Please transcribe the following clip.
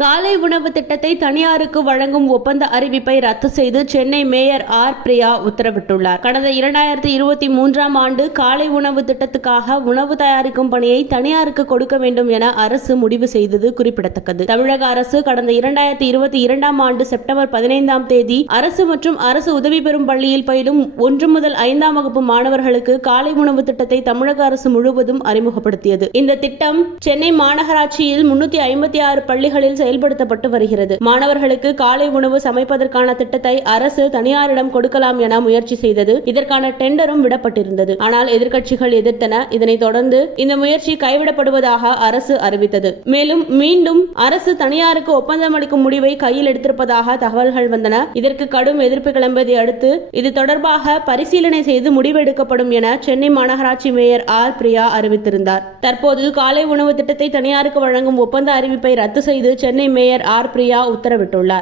காலை உணவு திட்டத்தை தனியாருக்கு வழங்கும் ஒப்பந்த அறிவிப்பை ரத்து செய்து சென்னை மேயர் ஆர் பிரியா உத்தரவிட்டுள்ளார். கடந்த 2023ஆம் ஆண்டு காலை உணவு திட்டத்துக்காக உணவு தயாரிக்கும் பணியை தனியாருக்கு கொடுக்க வேண்டும் என அரசு முடிவு செய்தது குறிப்பிடத்தக்கது. தமிழக அரசு கடந்த 2022ஆம் ஆண்டு செப்டம்பர் 15ஆம் தேதி அரசு மற்றும் அரசு உதவி பெறும் பள்ளியில் பயிலும் 1 முதல் 5ஆம் வகுப்பு மாணவர்களுக்கு காலை உணவு திட்டத்தை தமிழக அரசு முழுவதும் அறிமுகப்படுத்தியது. இந்த திட்டம் சென்னை மாநகராட்சியில் 356 பள்ளிகளில் செயல்படுத்தப்பட்டு வருகிறது. மாணவர்களுக்கு காலை உணவு சமைப்பதற்கான திட்டத்தை அரசு தனியாரிடம் கொடுக்கலாம் என முயற்சி செய்தது. இதற்கான டெண்டரும் விடப்பட்டிருந்தது. ஆனால் எதிர்க்கட்சிகள் எதிர்த்தன. இதனைத் தொடர்ந்து இந்த முயற்சி கைவிடப்படுவதாக அரசு அறிவித்தது. மேலும் மீண்டும் அரசு தனியாருக்கு ஒப்பந்தம் அளிக்கும் முடிவை கையில் எடுத்திருப்பதாக தகவல்கள் வந்தன. இதற்கு கடும் எதிர்ப்பு கிளம்பியதை அடுத்து இது தொடர்பாக பரிசீலனை செய்து முடிவெடுக்கப்படும் என சென்னை மாநகராட்சி மேயர் ஆர் பிரியா அறிவித்திருந்தார். தற்போது காலை உணவு திட்டத்தை தனியாருக்கு வழங்கும் ஒப்பந்த அறிவிப்பை ரத்து செய்து சென்னை மேயர் ஆர் பிரியா உத்தரவிட்டுள்ளார்.